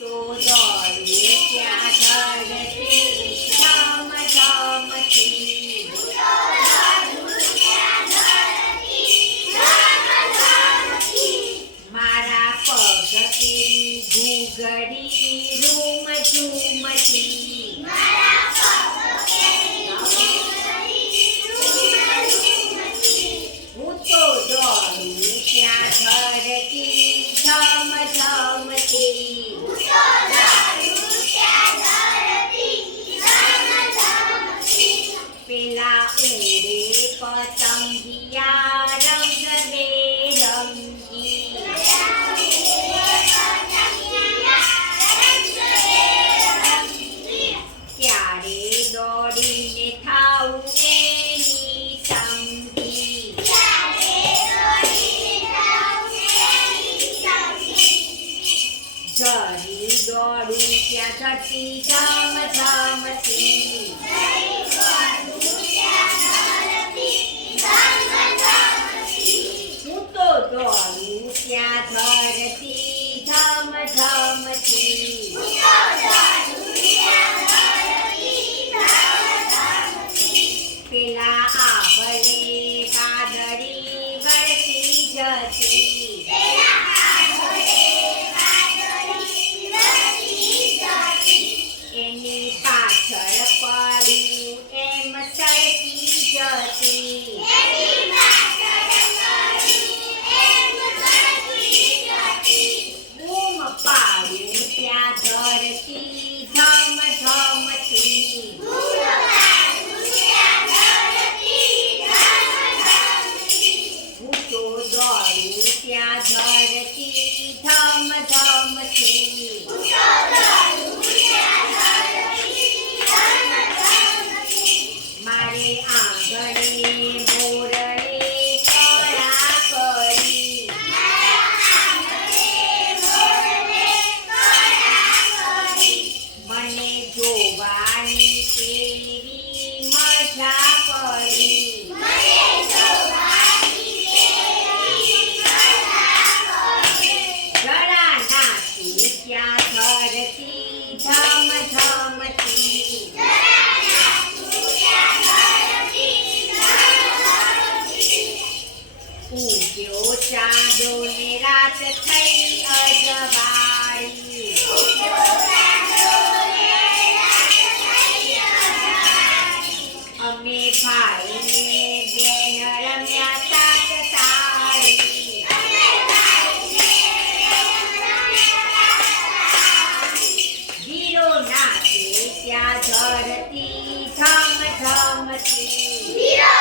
તો દોડું ત્યાં ધરતી ઝમ ઝમથી મારા પગ કેરી ઘૂઘડી રૂમ ઝૂમતી હું તો દોડું ત્યાં ધરતી ઝમ ઝમથી પેલા ઉડે પતંગિયા રંગબેરંગી ક્યારે દોડીને થાઉં એની સંગી જરી દોડું ત્યાં ધરતી ઝમ ઝમથી હું તો દોડું ત્યાં ધરતી ઝમ ઝમથી પેલા આભલે વાદળી વળતી જતી એની પાછળ પડ્યું એમ સરકી જતી બૂમ પાડું ત્યાં ધરતી ઝમ ઝમથી હું તો દોડું ત્યાં ધરતી ઝમ ઝમથી મારે આંગણે મોરલે કળા કરી મને જોવાની કેવી મજા પડી જરા નાચી ત્યાં ધરતી ઝમ ઝમથી ઉગ્યો ચાંદો ને રાત થઈ અજવાળી અમે ભાઈને બેન રમ્યા સાત તાળી વીરો નાચે ત્યાં ધરતી ઝમ ઝમથી